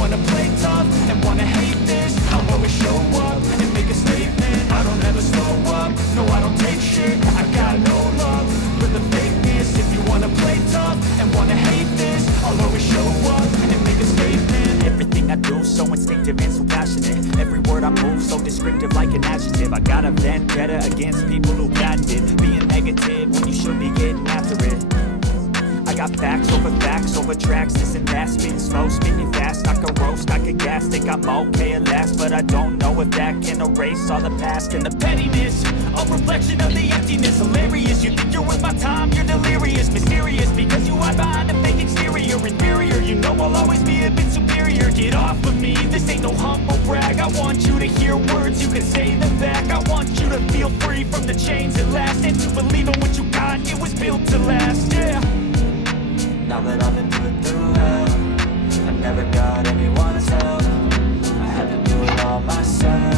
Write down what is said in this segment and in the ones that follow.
wanna play tough and wanna hate this, I'll always show up and make a statement. I don't ever slow up, no I don't take shit. I got no love for the fakeness. If you wanna play tough and wanna hate this, I'll always show up and make a statement. Everything I do so instinctive and so passionate. Every word I move so descriptive like an adjective. I got a vendetta against people who patented being negative when you should be getting after it. I got facts over tracks, this and that. Spitting slow, spitting fast, I can roast, I can gas. Think I'm okay at last, but I don't know if that can erase all the past. And the pettiness, a reflection of the emptiness. Hilarious, you think you're worth my time, you're delirious. Mysterious, because you hide behind a fake exterior. Inferior, you know I'll always be a bit superior. Get off of me, this ain't no humble brag. I want you to hear words, you can say them back. I want you to feel free from the chains at last, and to believe in what you got, it was built to last, yeah. Now that I've been put through hell, I never got anyone's help. I had to do it all myself.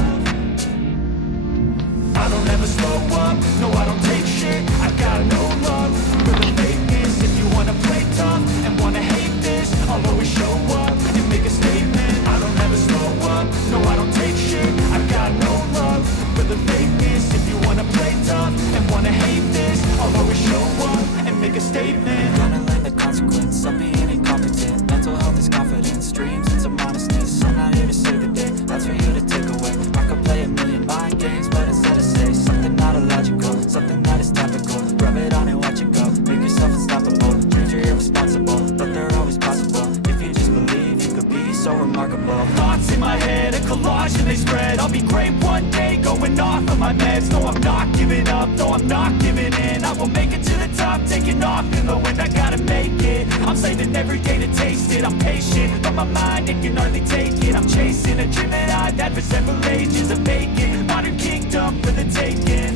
I don't ever slow up, no I don't take shit. I got no love for the fakeness. If you wanna play tough and wanna hate this, I'll always show up and make a statement. I don't ever slow up, no I don't take shit. I got no love for the fakeness. If you wanna play tough and wanna hate this, I'll always show up and make a statement. Gonna learn the consequence of being incompetent. Mental health is confidence, dreams and some honesty. I'm not here to save the day, that's for you to take away. I could play a million mind games, but instead I say something not illogical, something that is topical. Rub it on and watch it go, make yourself unstoppable. Dreams are irresponsible, but they're always possible. If you just believe, you could be so remarkable. Thoughts in my head, a collage and they spread. I'll be great one day, going off of my meds. No, I'm not giving up, no, I'm not giving in. I will make it to the top, taking off in the wind. I gotta make it, I'm saving every day to taste it. I'm patient, but my mind, it can hardly take it. I'm chasing a dream that I've had for several ages. A vacant, modern kingdom for the taking.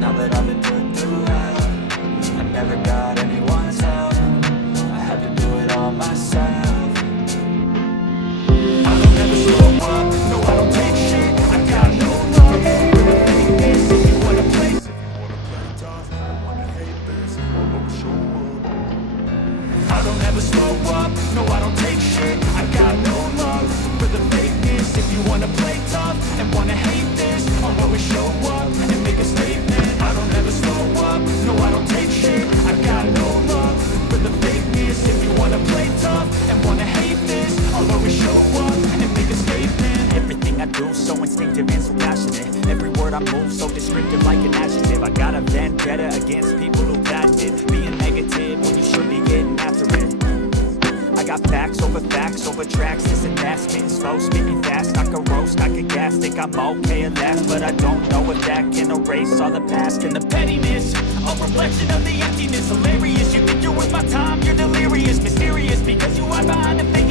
Now that I've been put through hell, I never got anyone's help. I had to do it all myself. I don't ever slow up, no I don't take shit. I got no love for the fakeness. If you wanna play tough and wanna hate this, I'll always show up. I don't ever slow up, no I don't take shit. I got no love for the fakeness. If you wanna play tough and wanna hate this, I'll always show up and make a statement. I don't ever slow up, no I don't take shit. I got no love for the fakeness. If you wanna play tough and wanna hate this, I'll always show up and make a statement. Everything I do so instinctive and so passionate. Every word I move so descriptive like an adjective. I got a vendetta against people who patented being negative when you should be getting after it. I got facts over tracks, this and that. Spitting slow, spitting fast, I can roast, I can gas. Think I'm okay at last, but I don't know if that can erase all the past. And the pettiness, a reflection of the emptiness. Hilarious, you think you're worth my time, you're delirious. Mysterious, because you hide behind a fake